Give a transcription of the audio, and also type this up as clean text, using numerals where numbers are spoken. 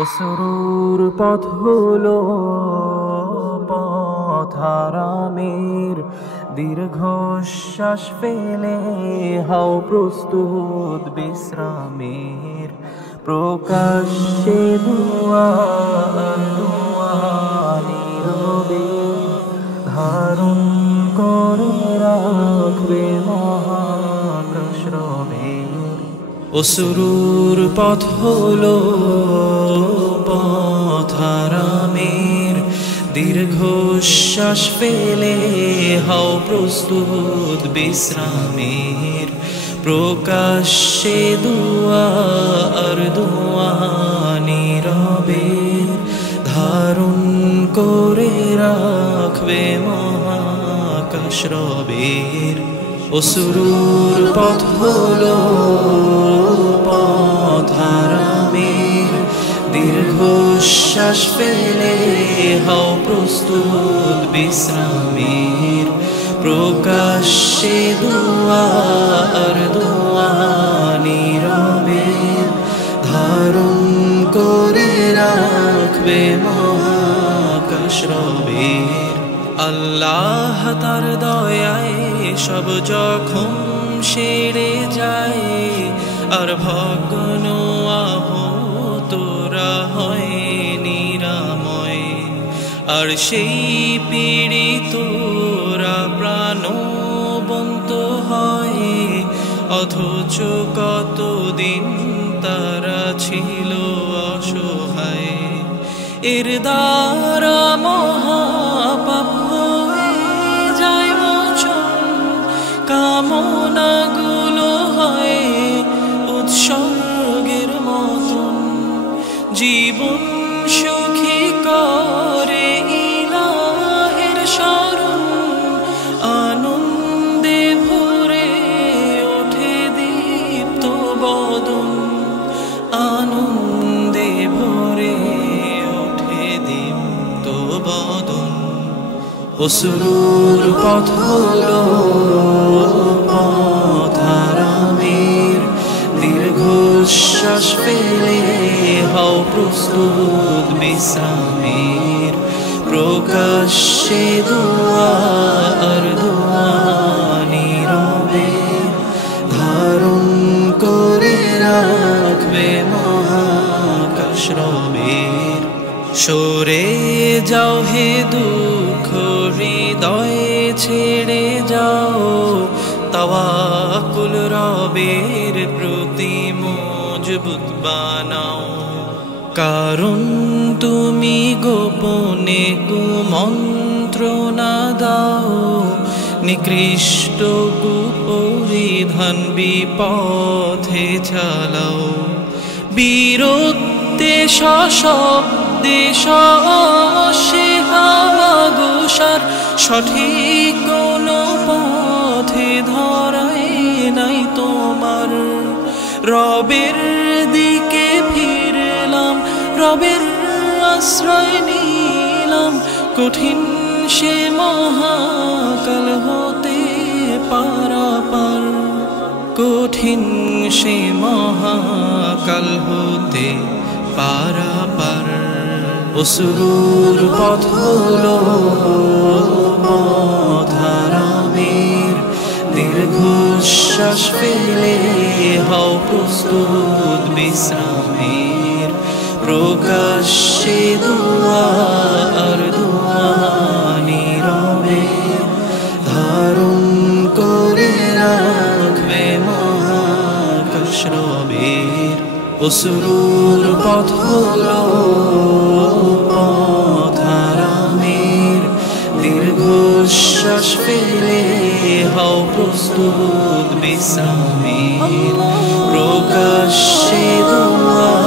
অসুরুর পথ হলো পথারামের, দীর্ঘশ্বাস ফেলে হও প্রস্তুত বিশ্রামের। প্রকাশ্যে দুয়ার নীরবে ধারণ করে রাখবে মহাপ্রশ্রমের। অসুরুর পথ হলো পথারামের, দীর্ঘশ্বাস ফেলে হও প্রস্তুত বিশ্রামের। প্রকাশ্যে দুয়ার নীরবে ধারণ করে রাখবে মহাকাশরবের। অসুরুর পথ হলো পথারামের, দীর্ঘশ্বাস ফেলে হও প্রস্তুত বিশ্রামের। প্রকাশ্যে দুয়ার নীরবে ধারণ করে রাখবে মহাকাশরবের। আল্লাহ তার দয়ায় সব যখন সেরে যায়, আর ভগ্ন আহতরা হয় নিরাময়। আর সেই পীড়িতরা প্রাণবন্ত হয়, অথচ কতদিন তারা ছিল অসহায়। এর দ্বারা মহাপাপ হয়ে যায় মোচন, কামনাগুলো হয় উৎসর্গের মতন। জীবন সুখী করে ইলাহের শরণ, আনন্দে ভরে ওঠে দীপ্ত বদন। আনন্দে ভরে ওঠে দীপ্ত বদন। অসুরুর পথ হলো পথারামের, দীর্ঘশ্বাস ফেলে হও প্রস্তুত বিশ্রামের। প্রকাশ্যে দুয়ার নীরবে ধারণ করে রাখবে মহাকাশরবের। সরে যাও হে দুঃখ হৃদয়ে ছেড়ে যাও, তাওয়াক্কুল রবের প্রতি মজবুত বানাও। কারণ তুমি গোপনে কুমন্ত্রণা দাও, নিকৃষ্ট কুপরিধান বিপথে চালাও। বীরত্বে সশব্দে সে হাওয়াগুসার, সঠিক কোনো পথে ধরাই নাই তোমার। রবের দিকে ফিরলাম, রবের আশ্রয় নিলাম, কঠিন সে মহাকাল হতে পারাপার। কঠিন সে মহাকাল হতে পারাপার। অসুরুর পথ হলো পথারামের, দীর্ঘশ্বাস ফেলে হও প্রস্তুত বিশ্রামের। প্রকাশ্যে দুয়ার নীরবে ধারণ করে রাখবে মহাকাশরবের। অসুরুর পথ হলো পথারামের, দীর্ঘশ্বাস ফেলে হও প্রস্তুত বিশ্রামের। প্রকাশ্যে দুয়ার